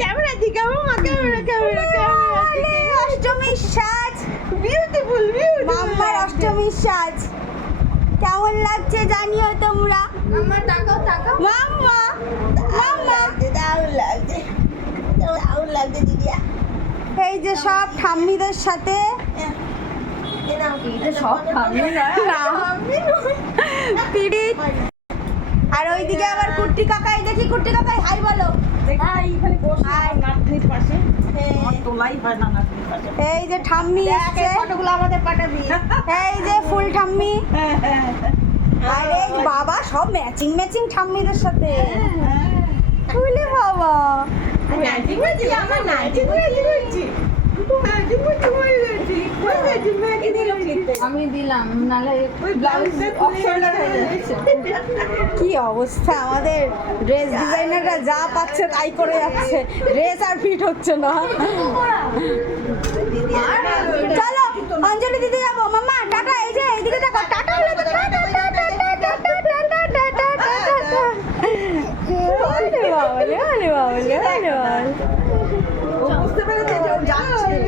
Camera দিকে মামা, camera অষ্টমীর সাজ, বিউটিফুল মাম্মার অষ্টমীর সাজ কেমন লাগছে জানিও তোমরা। মাম্মা তাকাও মাম্মা মাম্মা দারুণ লাগছে দিদিয়া। এই যে সব ঠাম্মিদের সাথে সব ঠাম্মি নয়, পিড়িত। আর ওইদিকে আবার কুট্টি কাকাই, দেখি কুট্টি কাকাই হাই বলো। এই যে ঠাম্মি এসছে, ফটোগুলো আমাদের পাঠাবি। এই যে ফুল ঠাম্মি। আর এই বাবা সব ম্যাচিং ম্যাচিং ঠাম্মিদের সাথে। বুঝলি বাবা, আমার নাইটি হচ্ছে। আমি দিলাম, নালে ব্লাউজ অপশনটা হয়ে যাচ্ছে। কি অবস্থা আমাদের ড্রেস ডিজাইনাররা যা পাচ্ছে তাই করে যাচ্ছে, ড্রেস আর ফিট হচ্ছে না। চলো অঞ্জলি দিতে যাবো। মাম্মা টাটা, এই যে এইদিকে দেখো, টাটা বলে দাও, tata tata tata tata tata tata. ওরে বাবা রে, ওরে বাবা রে, ওরে বাবা রে। বুঝতে পেরেছে যাচ্ছে।